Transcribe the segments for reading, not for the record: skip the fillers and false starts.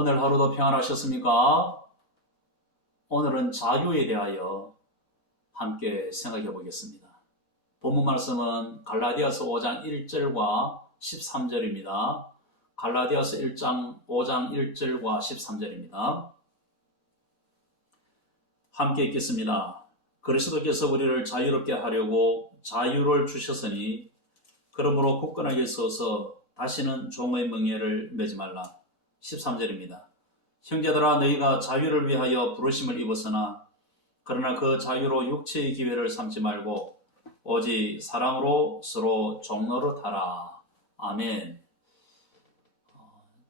오늘 하루도 평안하셨습니까? 오늘은 자유에 대하여 함께 생각해 보겠습니다. 본문 말씀은 갈라디아서 5장 1절과 13절입니다. 갈라디아서 5장 1절과 13절입니다. 함께 읽겠습니다. 그리스도께서 우리를 자유롭게 하려고 자유를 주셨으니 그러므로 굳건하게 서서 다시는 종의 멍에를 매지 말라. 13절입니다. 형제들아, 너희가 자유를 위하여 부르심을 입었으나 그러나 그 자유로 육체의 기회를 삼지 말고 오직 사랑으로 서로 종노릇하라. 아멘.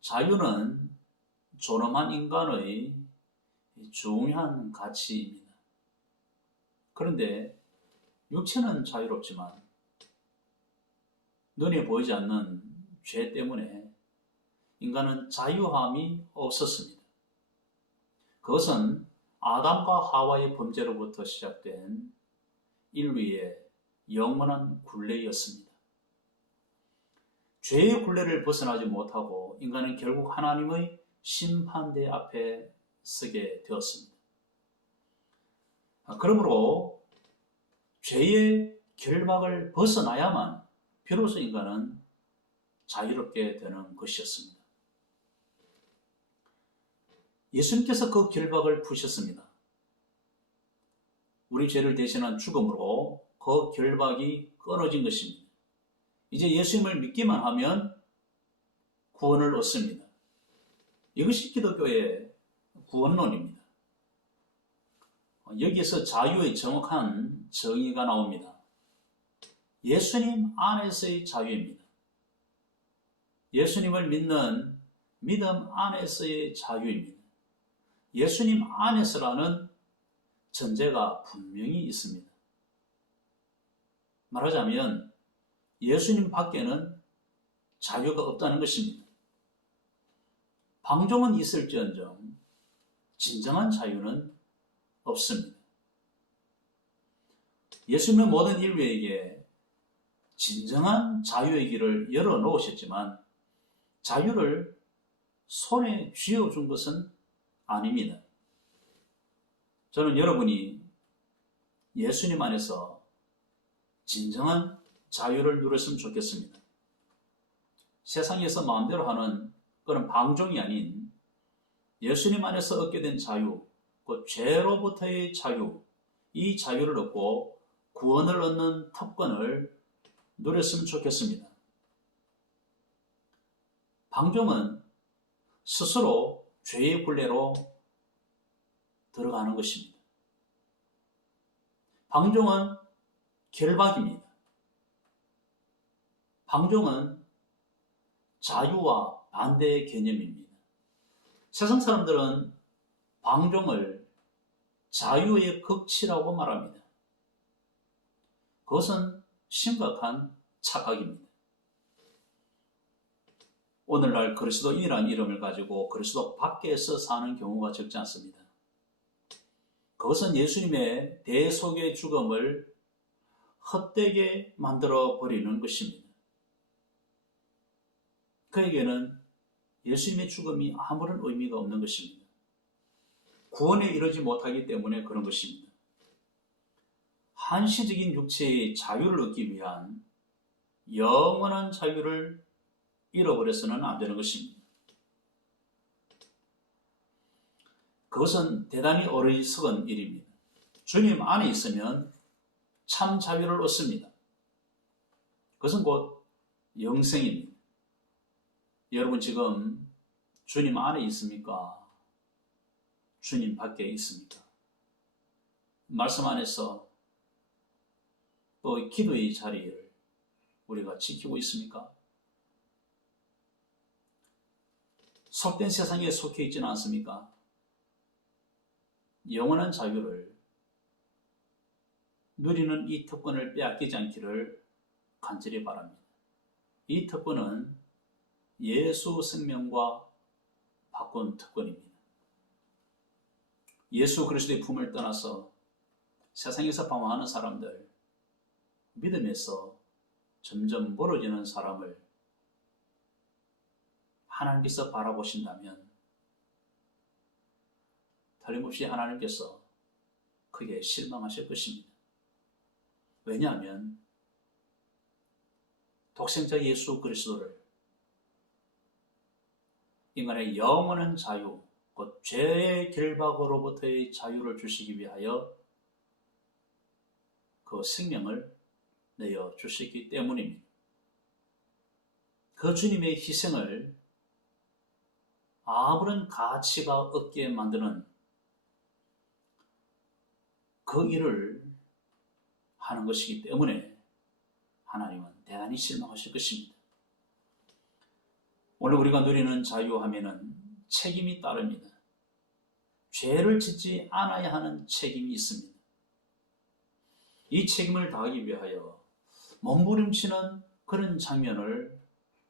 자유는 존엄한 인간의 중요한 가치입니다. 그런데 육체는 자유롭지만 눈에 보이지 않는 죄 때문에 인간은 자유함이 없었습니다. 그것은 아담과 하와의 범죄로부터 시작된 인류의 영원한 굴레였습니다. 죄의 굴레를 벗어나지 못하고 인간은 결국 하나님의 심판대 앞에 서게 되었습니다. 그러므로 죄의 결박을 벗어나야만 비로소 인간은 자유롭게 되는 것이었습니다. 예수님께서 그 결박을 푸셨습니다. 우리 죄를 대신한 죽음으로 그 결박이 끊어진 것입니다. 이제 예수님을 믿기만 하면 구원을 얻습니다. 이것이 기독교의 구원론입니다. 여기에서 자유의 정확한 정의가 나옵니다. 예수님 안에서의 자유입니다. 예수님을 믿는 믿음 안에서의 자유입니다. 예수님 안에서라는 전제가 분명히 있습니다. 말하자면 예수님 밖에는 자유가 없다는 것입니다. 방종은 있을지언정 진정한 자유는 없습니다. 예수님은 모든 인류에게 진정한 자유의 길을 열어놓으셨지만 자유를 손에 쥐어준 것은 아닙니다. 저는 여러분이 예수님 안에서 진정한 자유를 누렸으면 좋겠습니다. 세상에서 마음대로 하는 그런 방종이 아닌 예수님 안에서 얻게 된 자유, 그 죄로부터의 자유, 이 자유를 얻고 구원을 얻는 특권을 누렸으면 좋겠습니다. 방종은 스스로 죄의 굴레로 들어가는 것입니다. 방종은 결박입니다. 방종은 자유와 반대의 개념입니다. 세상 사람들은 방종을 자유의 극치라고 말합니다. 그것은 심각한 착각입니다. 오늘날 그리스도인이라는 이름을 가지고 그리스도 밖에서 사는 경우가 적지 않습니다. 그것은 예수님의 대속의 죽음을 헛되게 만들어 버리는 것입니다. 그에게는 예수님의 죽음이 아무런 의미가 없는 것입니다. 구원에 이르지 못하기 때문에 그런 것입니다. 한시적인 육체의 자유를 얻기 위한 영원한 자유를 잃어버려서는 안 되는 것입니다. 그것은 대단히 어리석은 일입니다. 주님 안에 있으면 참 자유를 얻습니다. 그것은 곧 영생입니다. 여러분 지금 주님 안에 있습니까? 주님 밖에 있습니까? 말씀 안에서 또 기도의 자리를 우리가 지키고 있습니까? 속된 세상에 속해 있지는 않습니까? 영원한 자유를 누리는 이 특권을 빼앗기지 않기를 간절히 바랍니다. 이 특권은 예수 생명과 바꾼 특권입니다. 예수 그리스도의 품을 떠나서 세상에서 방황하는 사람들, 믿음에서 점점 멀어지는 사람을 하나님께서 바라보신다면 틀림없이 하나님께서 크게 실망하실 것입니다. 왜냐하면 독생자 예수 그리스도를 인간의 영원한 자유, 곧 죄의 결박으로부터의 자유를 주시기 위하여 그 생명을 내어 주셨기 때문입니다. 그 주님의 희생을 아무런 가치가 없게 만드는 그 일을 하는 것이기 때문에 하나님은 대단히 실망하실 것입니다. 오늘 우리가 누리는 자유하면은 책임이 따릅니다. 죄를 짓지 않아야 하는 책임이 있습니다. 이 책임을 다하기 위하여 몸부림치는 그런 장면을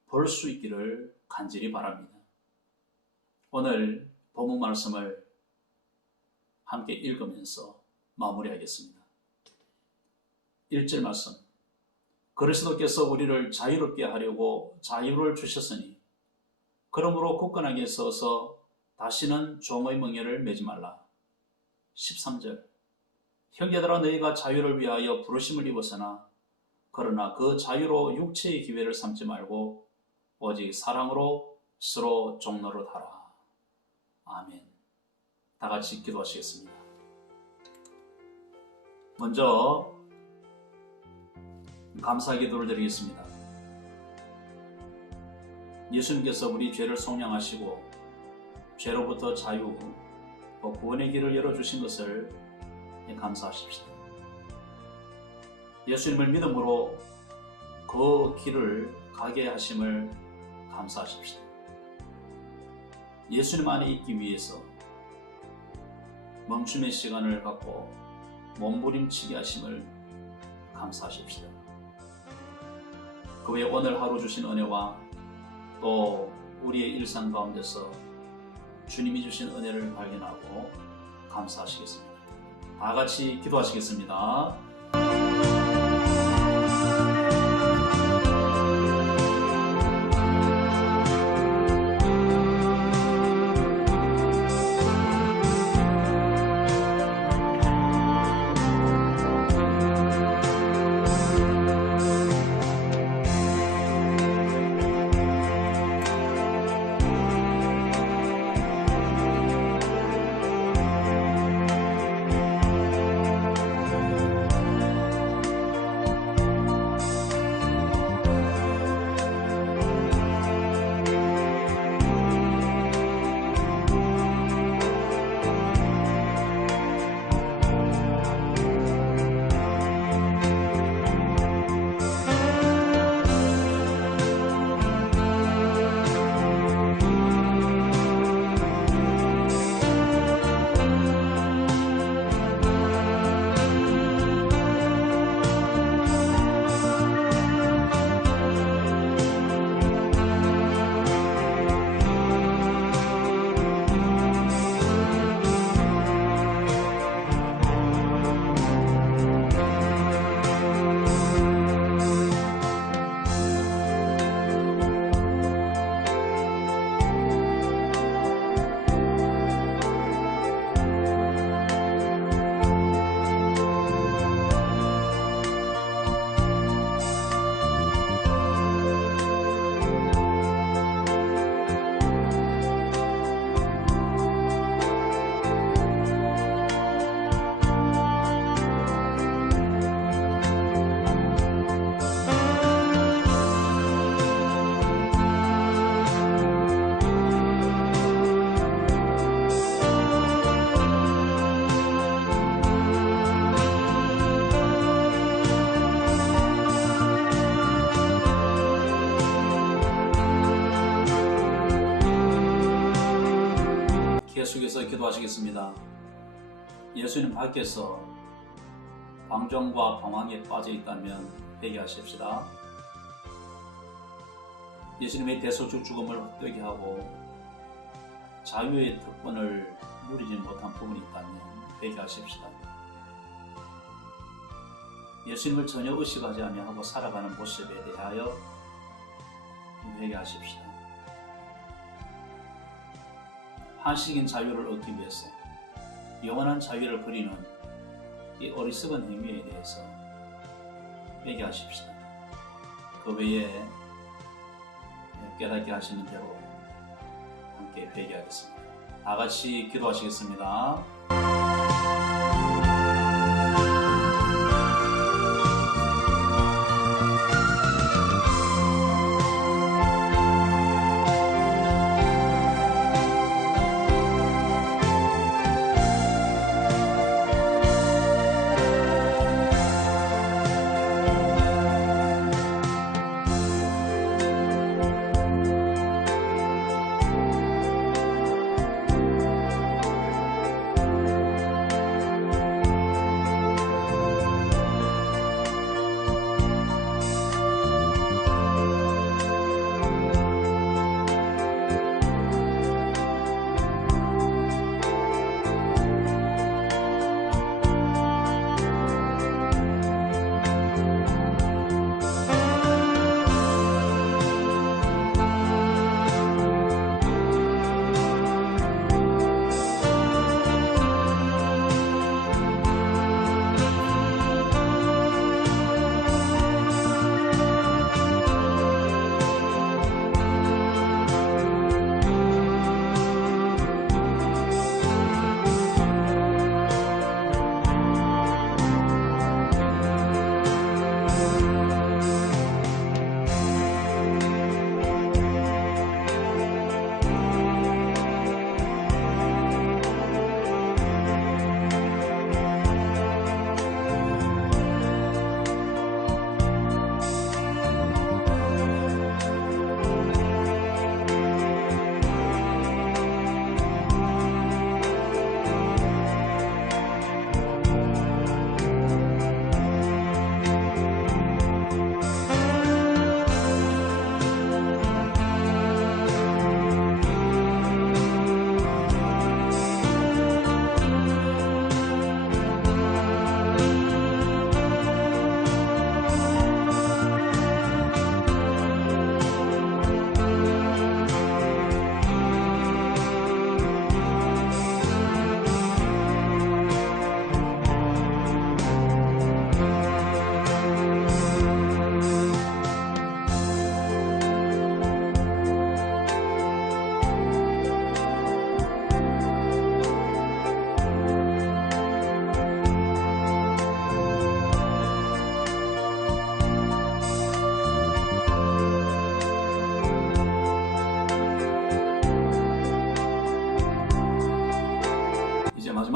볼 수 있기를 간절히 바랍니다. 오늘 본문 말씀을 함께 읽으면서 마무리하겠습니다. 1절 말씀. 그리스도께서 우리를 자유롭게 하려고 자유를 주셨으니 그러므로 굳건하게 서서 다시는 종의 멍에를 매지 말라. 13절. 형제들아 너희가 자유를 위하여 부르심을 입었으나 그러나 그 자유로 육체의 기회를 삼지 말고 오직 사랑으로 서로 종노릇하라. 아멘. 다 같이 기도하시겠습니다. 먼저 감사 기도를 드리겠습니다. 예수님께서 우리 죄를 속량하시고 죄로부터 자유, 구원의 길을 열어주신 것을 감사하십시다. 예수님을 믿음으로 그 길을 가게 하심을 감사하십시다. 예수님 안에 있기 위해서 멈춤의 시간을 갖고 몸부림치게 하심을 감사하십시다. 그 외에 오늘 하루 주신 은혜와 또 우리의 일상 가운데서 주님이 주신 은혜를 발견하고 감사하시겠습니다. 다 같이 기도하시겠습니다. 계속해서 기도하시겠습니다. 예수님 밖에서 방종과 방황에 빠져 있다면 회개하십시다. 예수님의 대속적 죽음을 헛되게 하고 자유의 특권을 누리지 못한 부분이 있다면 회개하십시다. 예수님을 전혀 의식하지 아니하고 살아가는 모습에 대하여 회개하십시다. 한식인 자유를 얻기 위해서 영원한 자유를 버리는 이 어리석은 행위에 대해서 회개하십시다. 그 외에 깨닫게 하시는 대로 함께 회개하겠습니다. 다 같이 기도하시겠습니다.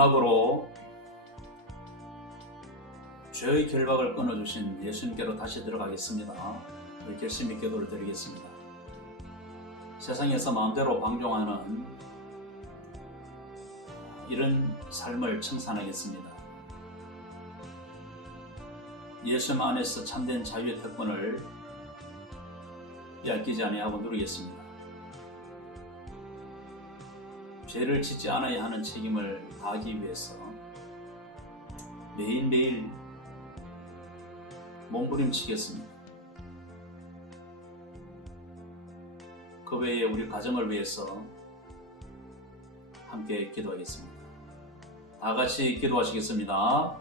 마지막으로 죄의 결박을 끊어주신 예수님께로 다시 들어가겠습니다. 우리 결심의 기도를 드리겠습니다. 세상에서 마음대로 방종하는 이런 삶을 청산하겠습니다. 예수 안에서 참된 자유의 특권을 빼앗기지 아니하고 누리겠습니다. 죄를 짓지 않아야 하는 책임을 다하기 위해서 매일매일 몸부림치겠습니다. 그 외에 우리 가정을 위해서 함께 기도하겠습니다. 다 같이 기도하시겠습니다.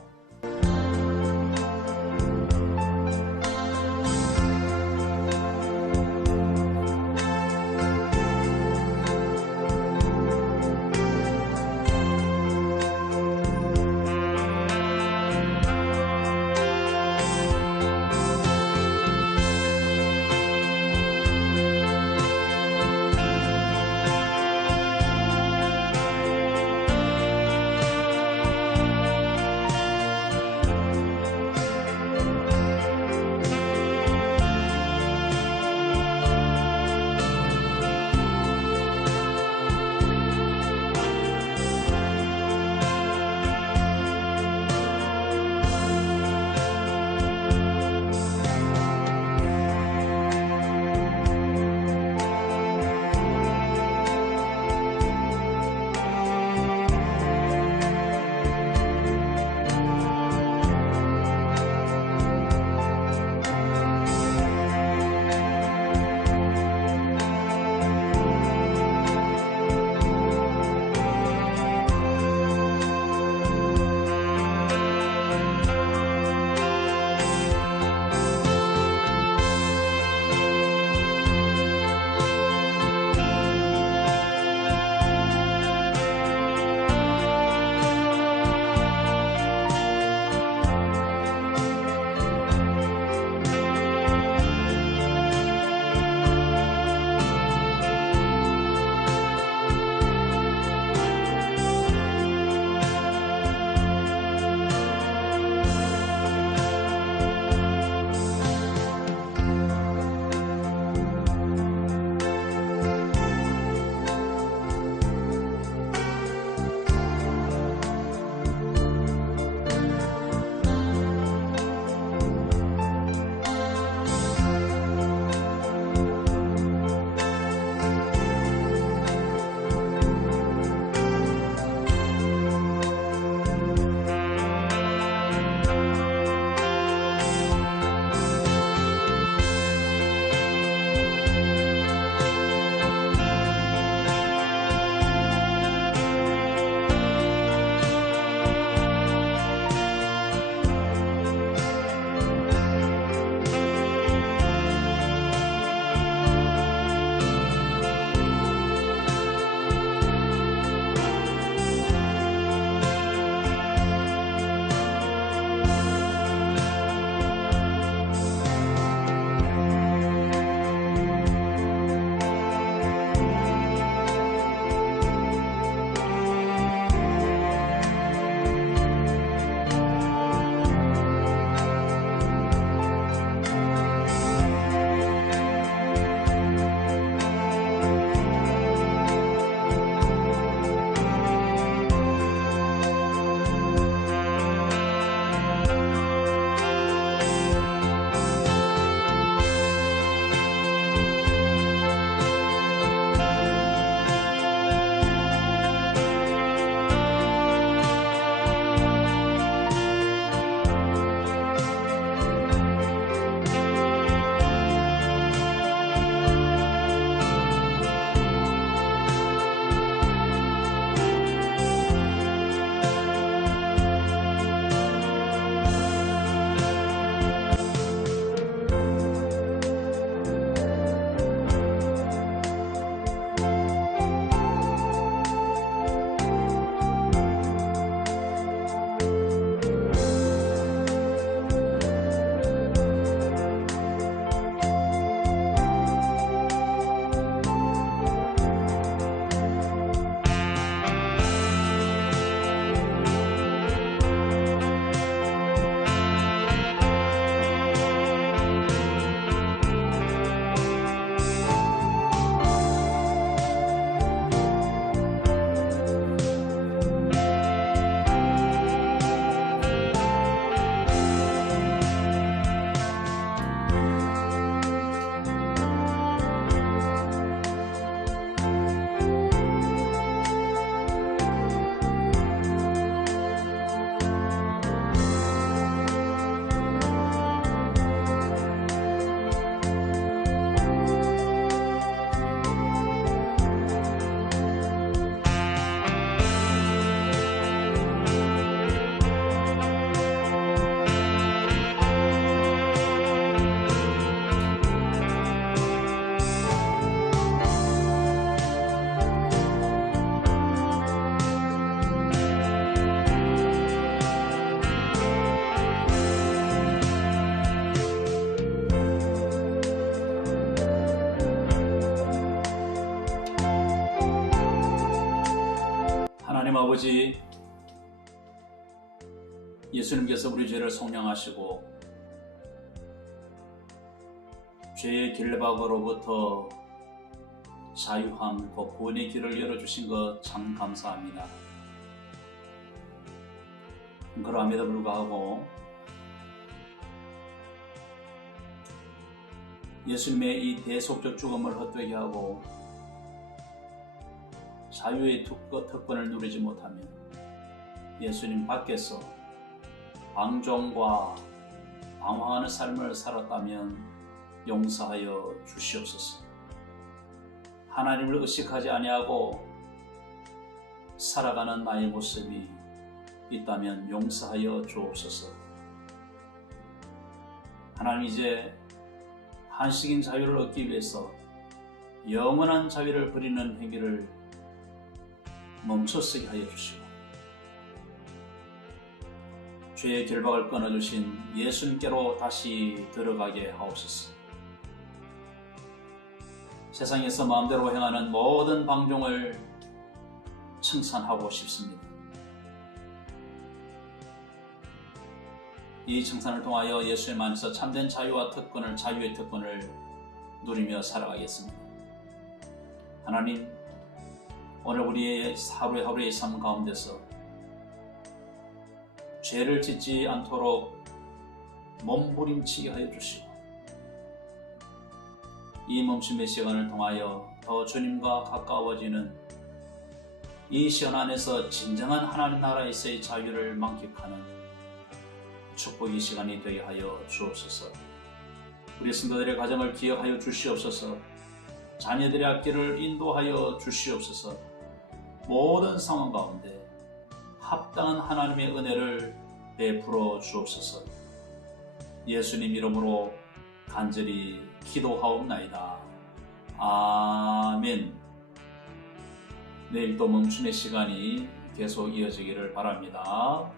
하나님 아버지, 예수님께서 우리 죄를 속량하시고 죄의 결박으로부터 자유함, 그 구원의 길을 열어주신 것 참 감사합니다. 그럼에도 불구하고 예수님의 이 대속적 죽음을 헛되게 하고 자유의 특권을 누리지 못하면 예수님 밖에서 방종과 방황하는 삶을 살았다면 용서하여 주시옵소서. 하나님을 의식하지 아니하고 살아가는 나의 모습이 있다면 용서하여 주옵소서. 하나님, 이제 한식인 자유를 얻기 위해서 영원한 자유를 버리는 행위를 멈춰서게 하여 주시고 죄의 결박을 끊어주신 예수님께로 다시 들어가게 하옵소서. 세상에서 마음대로 행하는 모든 방종을 청산하고 싶습니다. 이 청산을 통하여 예수님 안에서 참된 자유와 특권을, 자유의 특권을 누리며 살아가겠습니다. 하나님, 오늘 우리의 하루의 삶 가운데서 죄를 짓지 않도록 몸부림치게 하여 주시고 이 멈춤의 시간을 통하여 더 주님과 가까워지는 이 시간 안에서 진정한 하나님 나라에서의 자유를 만끽하는 축복의 시간이 되게 하여 주옵소서. 우리 성도들의 가정을 기억하여 주시옵소서. 자녀들의 앞길을 인도하여 주시옵소서. 모든 상황 가운데 합당한 하나님의 은혜를 베풀어 주옵소서. 예수님 이름으로 간절히 기도하옵나이다. 아멘. 내일 또 멈춤의 시간이 계속 이어지기를 바랍니다.